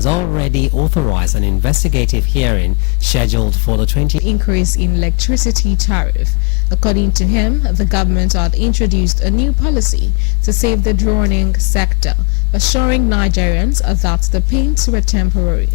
has already authorized an investigative hearing scheduled for the 20th increase in electricity tariff. According to him, the government had introduced a new policy to save the droning sector, assuring Nigerians that the pains were temporary.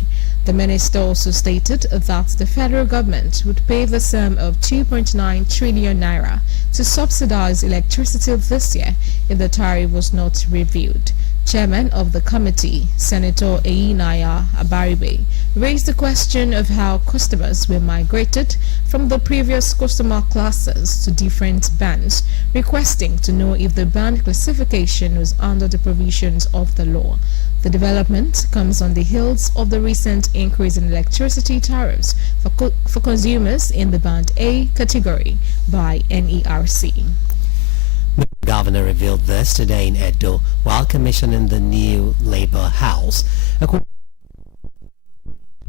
The minister also stated that the federal government would pay the sum of 2.9 trillion naira to subsidize electricity this year if the tariff was not reviewed. Chairman of the committee, Senator Eyinaya Abaribe, raised the question of how customers were migrated from the previous customer classes to different bands, requesting to know if the band classification was under the provisions of the law. The development comes on the heels of the recent increase in electricity tariffs for consumers in the Band A category by NERC. The governor revealed this today in Edo while commissioning the new Labour House.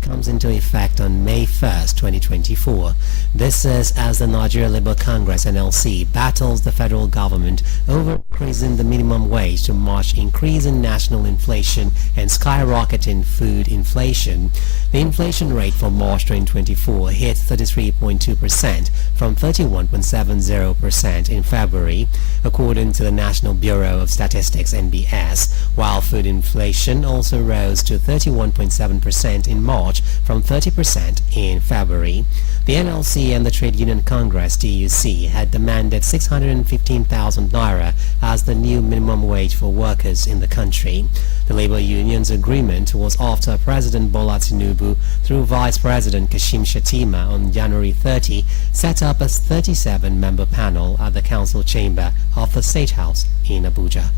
Comes into effect on May 1st, 2024. This is as the Nigeria Labour Congress (NLC) battles the federal government over increasing the minimum wage to match increasing national inflation and skyrocketing food inflation. The inflation rate for March 2024 hit 33.2% from 31.70% in February, according to the National Bureau of Statistics (NBS), while food inflation also rose to 31.7% in March from 30% in February. The NLC and the Trade Union Congress (TUC) had demanded 615,000 naira as the new minimum wage for workers in the country. The labor union's agreement was after President Bola Tinubu, through Vice President Kashim Shettima on January 30, set up a 37-member panel at the council chamber of the State House in Abuja.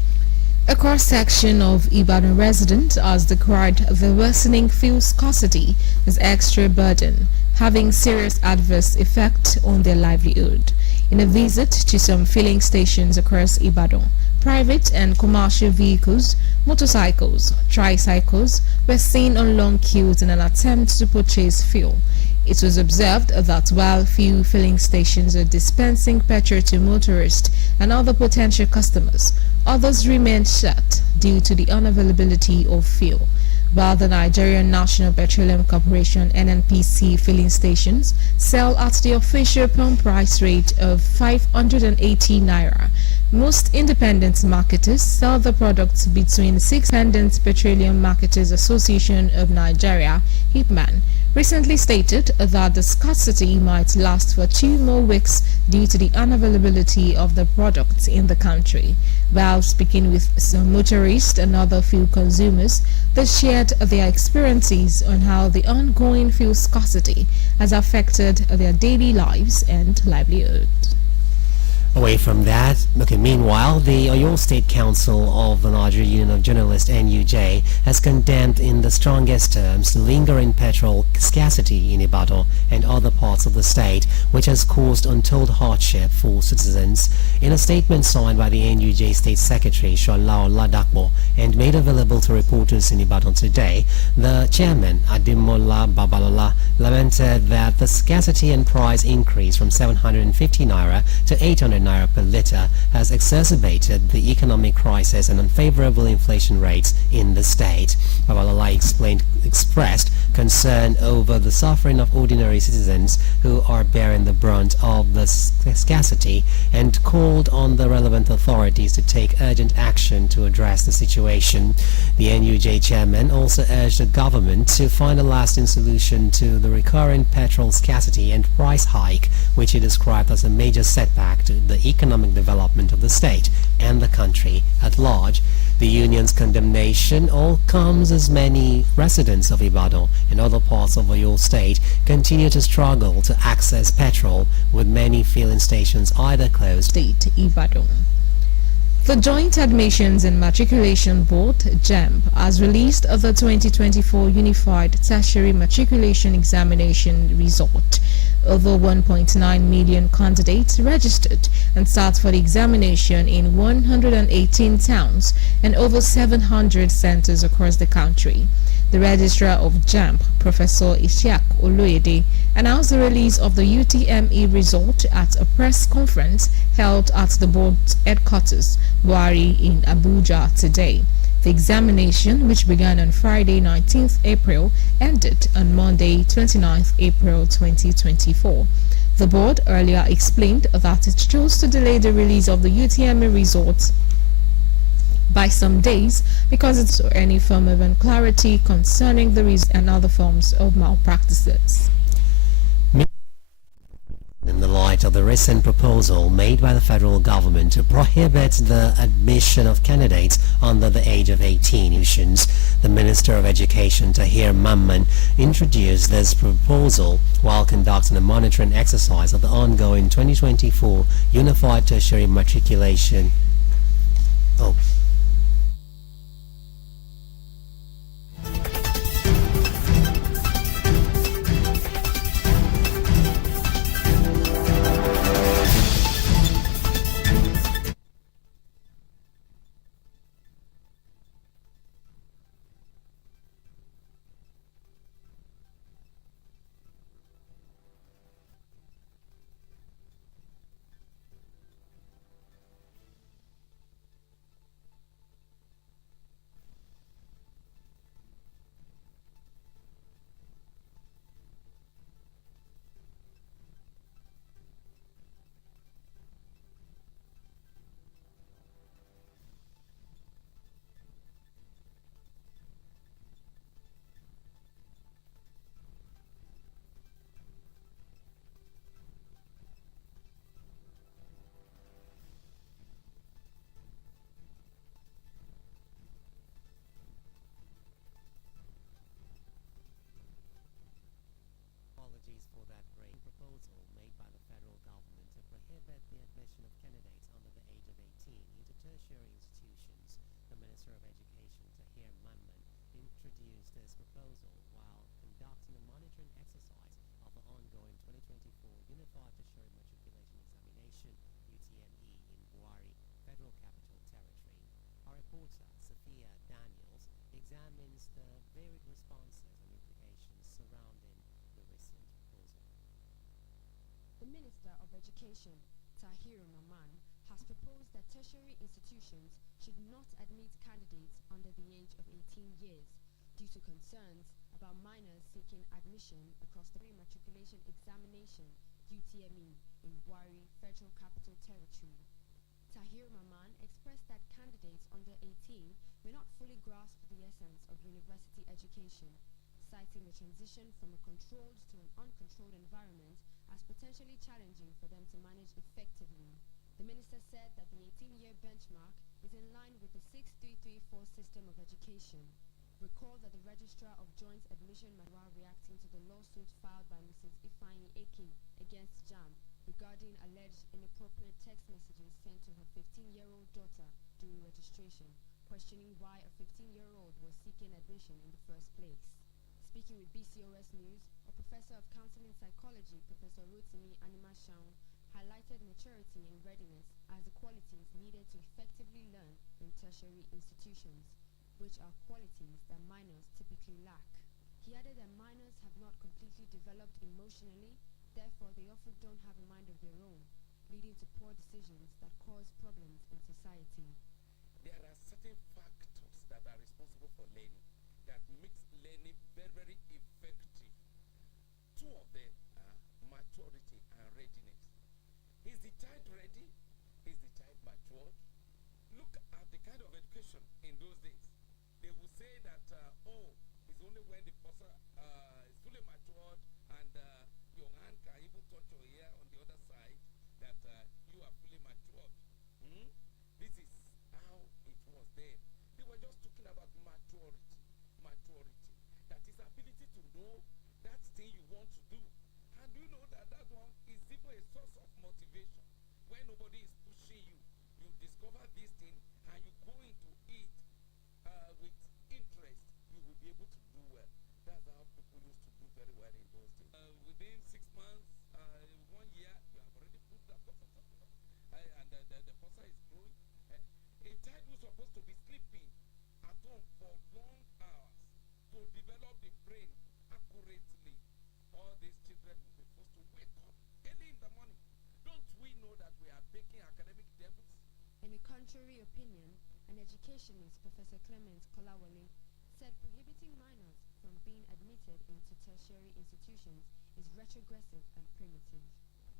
A cross-section of Ibadan residents has decried the worsening fuel scarcity as extra burden, having serious adverse effect on their livelihood. In a visit to some filling stations across Ibadan, private and commercial vehicles, motorcycles, tricycles were seen on long queues in an attempt to purchase fuel. It was observed that while few filling stations are dispensing petrol to motorists and other potential customers, others remained shut due to the unavailability of fuel. While the Nigerian National Petroleum Corporation (NNPC) filling stations sell at the official pump price rate of 580 naira, most independent marketers sell the products between 6 Independent Petroleum Marketers Association of Nigeria (IPMAN) recently stated that the scarcity might last for 2 more weeks due to the unavailability of the products in the country. While speaking with some motorists and other fuel consumers, they shared their experiences on how the ongoing fuel scarcity has affected their daily lives and livelihood. Away from that, meanwhile, the Oyo State Council of the Nigerian Union of Journalists (NUJ) has condemned in the strongest terms the lingering petrol scarcity in Ibadan and other parts of the state, which has caused untold hardship for citizens. In a statement signed by the NUJ State Secretary Shola Oladapo and made available to reporters in Ibadan today, the chairman Ademola Babalola lamented that the scarcity and price increase from 750 naira to 800 naira per litre has exacerbated the economic crisis and unfavorable inflation rates in the state. Babalola expressed concern over the suffering of ordinary citizens who are bearing the brunt of the scarcity and called on the relevant authorities to take urgent action to address the situation. The NUJ chairman also urged the government to find a lasting solution to the recurring petrol scarcity and price hike, which he described as a major setback to the economic development of the state and the country at large. The union's condemnation all comes as many residents of Ibadan and other parts of Oyo State continue to struggle to access petrol, with many filling stations either closed. State Ibadan. The Joint Admissions and Matriculation Board (JAMB) has released the 2024 Unified Tertiary Matriculation Examination result. Over 1.9 million candidates registered and sat for the examination in 118 towns and over 700 centers across the country. The registrar of JAMB, Professor Isiaq Oloyede, announced the release of the UTME result at a press conference held at the board's headquarters, Buhari, in Abuja today. The examination, which began on Friday 19th April, ended on Monday 29th April 2024. The board earlier explained that it chose to delay the release of the UTME results by some days because it's any form of unclarity concerning the reason and other forms of malpractices. In the light of the recent proposal made by the federal government to prohibit the admission of candidates under the age of 18 institutions, the Minister of Education Tahir Mamman introduced this proposal while conducting a monitoring exercise of the ongoing 2024 Unified Tertiary Matriculation. Apologies for that break. Proposal made by the federal government to prohibit the admission of candidates under the age of 18 into tertiary institutions. The Minister of Education, Tahir Mamman, introduced this proposal while conducting a monitoring exercise of the ongoing 2024 Unified Tertiary Matriculation Examination (UTME) in Buari, Federal Capital Territory. Our reporter, Sophia Daniels, examines the varied responses and implications surrounding the recent proposal. The Minister of Education, Tahir Mamman, has proposed that tertiary institutions should not admit candidates under the age of 18 years due to concerns about minors seeking admission across the matriculation examination (UTME) in Buari, Federal Capital Territory. Tahir Mamman expressed that candidates under 18 may not fully grasp the essence of university education, citing the transition from a controlled to an uncontrolled environment as potentially challenging for them to manage effectively. The minister said that the 18-year benchmark is in line with the 6334 system of education. Recall that the Registrar of Joint Admission while reacting to the lawsuit filed by Mrs. Ifeanyi Eke against JAMB regarding alleged inappropriate text messages sent to her 15-year-old daughter during registration, questioning why a 15-year-old was seeking admission in the first place. Speaking with BCOS News, a professor of counseling psychology, Professor Rotimi Animashaun, highlighted maturity and readiness as the qualities needed to effectively learn in tertiary institutions, which are qualities that minors typically lack. He added that minors have not completely developed emotionally, therefore they often don't have a mind of their own, leading to poor decisions that cause problems in society. There are certain factors that are responsible for learning that makes learning very, very effective. Two of them are maturity and readiness. Is the child ready? Is the child matured? Look at the kind of education in those days. They will say that, it's only when the person is fully matured and your hand can even touch your ear on the other side that you are fully matured. This is how it was then. They were just talking about maturity. That is ability to know that thing you want to do. And you know that that one is even a source of motivation. When nobody is pushing you, you discover this thing and you go into it with interest, you will be able to do well. That's how people used to do very well in those days. Within 6 months, 1 year, you have already put that person and the person is growing. A child who's supposed to be sleeping at home for long hours to develop the brain accurately, all these children will be forced to wake up early in the morning. Don't we know that we are baking academic devils? In a contrary opinion, an educationist, Professor Clement Kolawole, said prohibiting minors from being admitted into tertiary institutions is retrogressive and primitive.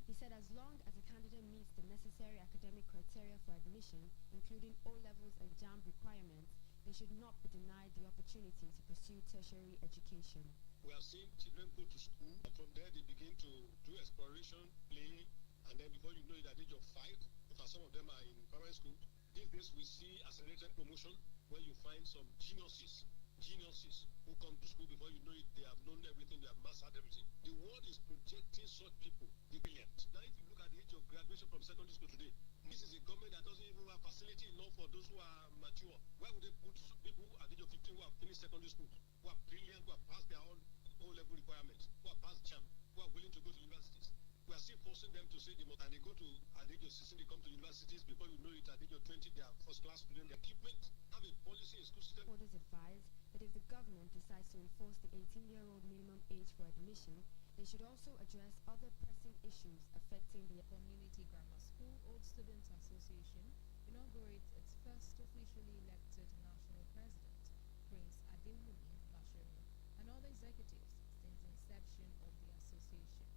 He said as long as a candidate meets the necessary academic criteria for admission, including O-levels and JAMB requirements, they should not be denied the opportunity to pursue tertiary education. We have seen children go to school, and from there they begin to do exploration, play, and then before you know it, at the age of 5, because some of them are in primary school, these days we see accelerated promotion where you find some geniuses who come to school before you know it, they have known everything, they have mastered everything. The world is projecting such people, the brilliant. Now if you look at the age of graduation from secondary school today, this is a government that doesn't even have facility enough for those who are mature. Why would they put people at the age of 15 who have finished secondary school, who are brilliant, who have passed their own O-level requirements, who have passed JAM, who are willing to go to universities? We are still forcing them to say they must, and they go to, at the age of 16, they come to universities. Before you know it, at the age of 20, they are first-class students. Their equipment have a policy in school system. Holders advised that if the government decides to enforce the 18-year-old minimum age for admission, they should also address other pressing issues affecting the Community Grammar School Old Students Association inaugurates its first officially elected national president, Prince Adewumi Bashiru, and other executives since inception of the association.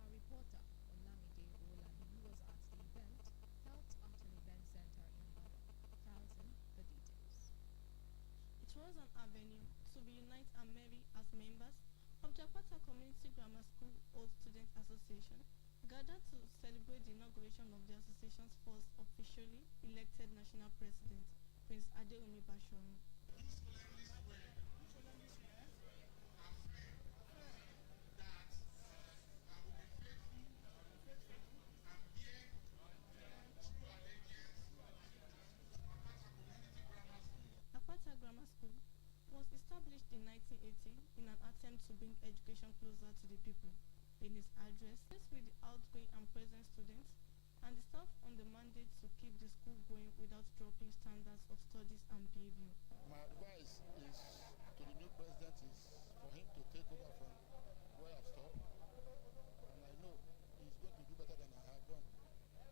Our reporter, Olamide Owolabi, was at the event held at an event center in Ibadan. Carlton, the details. It was an avenue to reunite and marry as members of the Apata Community Grammar School Old Student Association gathered to celebrate the inauguration of the association's first officially elected national president, Prince Adewumi Bashiru. Apata Grammar School was established in 1980 in an attempt to bring education closer to the people. In his address, with the outgoing and present students and the staff on the mandate to keep the school going without dropping standards of studies and behavior. My advice is to the new president is for him to take over from where I've stopped, and I know he's going to do better than I have done. So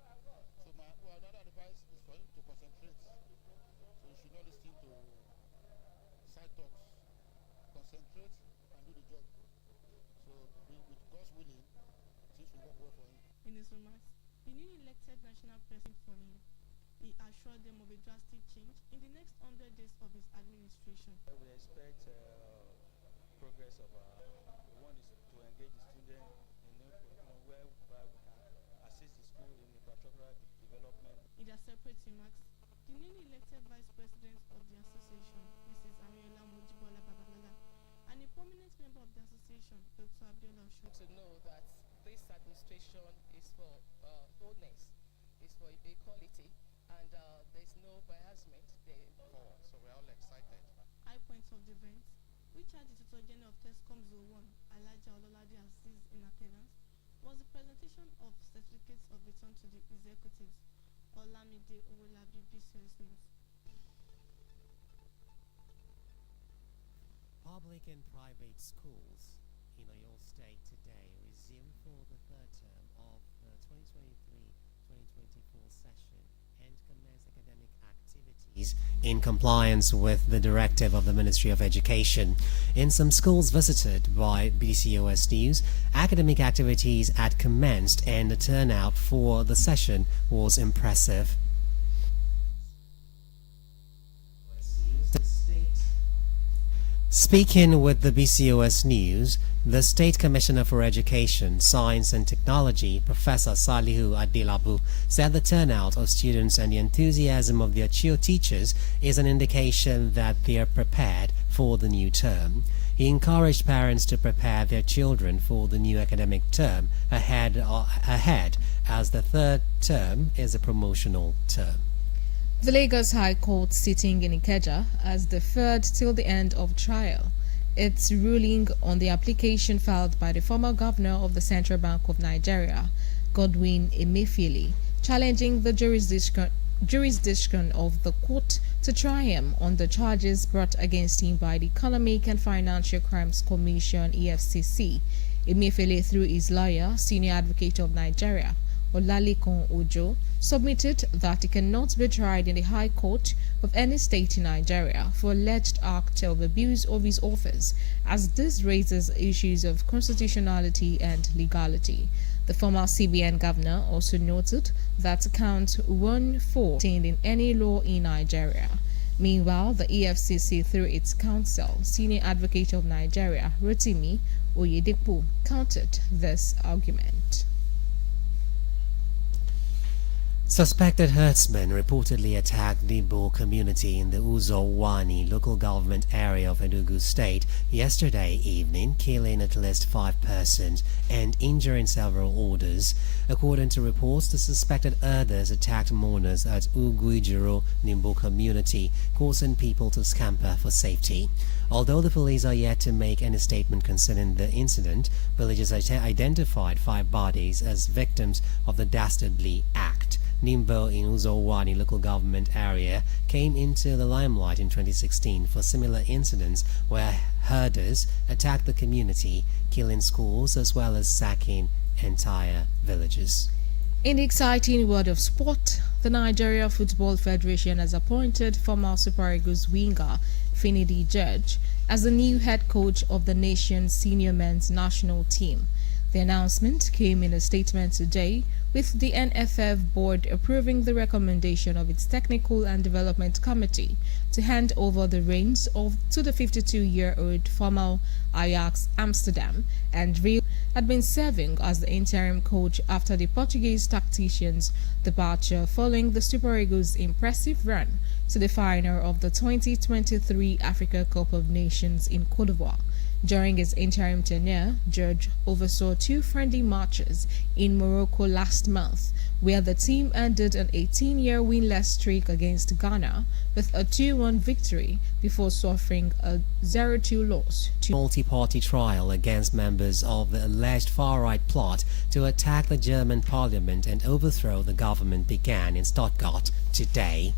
another advice is for him to concentrate. So you should not listen to side talks. Concentrate and do the job. So with God's willing, things will work well for him. In his remarks, the newly elected national president for him, he assured them of a drastic change in the next 100 days of his administration. We expect progress of one is to engage the student in new curriculum whereby we can assist the school in infrastructural development. In their separate remarks, the newly elected vice president of the association, Mrs. Ariola Mojibola Babalola, and a prominent member of the association, Dr. Abiola Osho. To know that this administration is for wholeness, is for equality, and there's no biasment there. So we're all excited. High points of the event, which had the Tutor General of TESCOM 01, Alaja Ololade Aziz in attendance, was the presentation of certificates of return to the executives. Olamide Owolabi, BCOS News. Public and private schools in Oyo State today resume for the third term of the 2023-2024 session and commence academic activities in compliance with the directive of the Ministry of Education. In some schools visited by BCOS News, academic activities had commenced and the turnout for the session was impressive. Speaking with the BCOS News, the State Commissioner for Education, Science and Technology, Professor Salihu Adilabu, said the turnout of students and the enthusiasm of their teachers is an indication that they are prepared for the new term. He encouraged parents to prepare their children for the new academic term ahead as the third term is a promotional term. The Lagos High Court sitting in Ikeja has deferred till the end of trial its ruling on the application filed by the former governor of the Central Bank of Nigeria, Godwin Emefiele, challenging the jurisdiction of the court to try him on the charges brought against him by the Economic and Financial Crimes Commission (EFCC). Emefiele, through his lawyer, Senior Advocate of Nigeria, Olalekan Ojo, submitted that he cannot be tried in the High Court of any state in Nigeria for alleged act of abuse of his office, as this raises issues of constitutionality and legality. The former CBN governor also noted that count 1-4 contained in any law in Nigeria. Meanwhile, the EFCC, through its counsel, Senior Advocate of Nigeria, Rotimi Oyedepo, countered this argument. Suspected herdsmen reportedly attacked the Igbo community in the Uzowani local government area of Enugu State yesterday evening, killing at least 5 persons and injuring several others. According to reports, the suspected herders attacked mourners at Uguijiro Nimbo community, causing people to scamper for safety. Although the police are yet to make any statement concerning the incident, villagers identified 5 bodies as victims of the dastardly act. Nimbo in Uzowani local government area came into the limelight in 2016 for similar incidents where herders attacked the community, killing schools as well as sacking entire villages. In the exciting world of sport, the Nigeria Football Federation has appointed former Super Eagles winger Finidi George as the new head coach of the nation's senior men's national team. The announcement came in a statement today, with the NFF board approving the recommendation of its Technical and Development Committee to hand over the reins to the 52-year-old former Ajax Amsterdam and Real had been serving as the interim coach after the Portuguese tactician's departure following the Super Eagles' impressive run to the final of the 2023 Africa Cup of Nations in Cote d'Ivoire. During his interim tenure, George oversaw 2 friendly matches in Morocco last month, where the team ended an 18-year winless streak against Ghana with a 2-1 victory before suffering a 0-2 loss to Multi-party trial against members of the alleged far-right plot to attack the German parliament and overthrow the government began in Stuttgart today.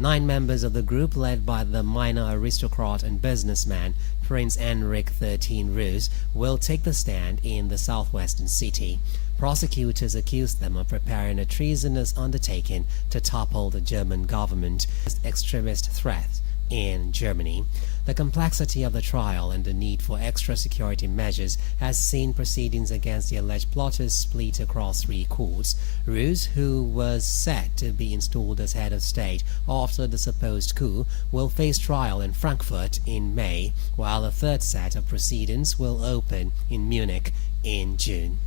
9 members of the group, led by the minor aristocrat and businessman Prince Henrik XIII Roos, will take the stand in the southwestern city. Prosecutors accused them of preparing a treasonous undertaking to topple the German government as extremist threat in Germany. The complexity of the trial and the need for extra security measures has seen proceedings against the alleged plotters split across 3 courts. Roos, who was set to be installed as head of state after the supposed coup, will face trial in Frankfurt in May, while a 3rd set of proceedings will open in Munich in June.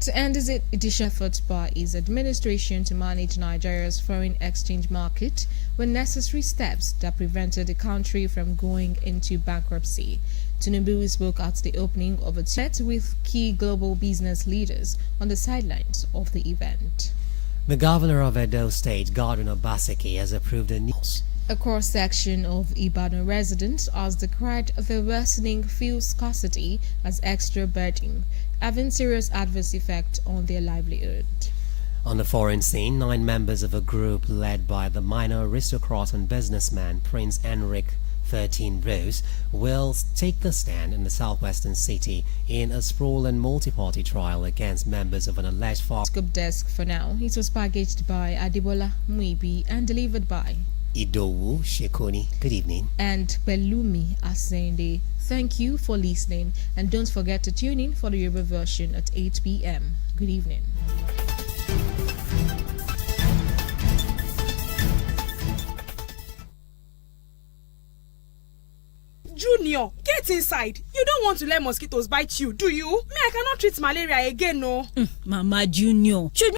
To end this edition, efforts by his administration to manage Nigeria's foreign exchange market were necessary steps that prevented the country from going into bankruptcy. Tinubu spoke at the opening of a chat with key global business leaders on the sidelines of the event. The governor of Edo State, Godwin Obaseki, has approved a news. A cross-section of Ibadan residents has decried the worsening fuel scarcity as extra burden, having serious adverse effect on their livelihood. On the foreign scene, 9 members of a group led by the minor aristocrat and businessman Prince Henrik XIII Roos will take the stand in the southwestern city in a sprawling multi-party trial against members of an alleged Newscope desk for now. It was packaged by Adibola Muibi and delivered by Idowu Shekoni. Good evening. And Pelumi Asende. Thank you for listening, and don't forget to tune in for the Yoruba version at 8 p.m. Good evening. Junior, get inside. You don't want to let mosquitoes bite you, do you? Me, I cannot treat malaria again, no. Mama Junior, should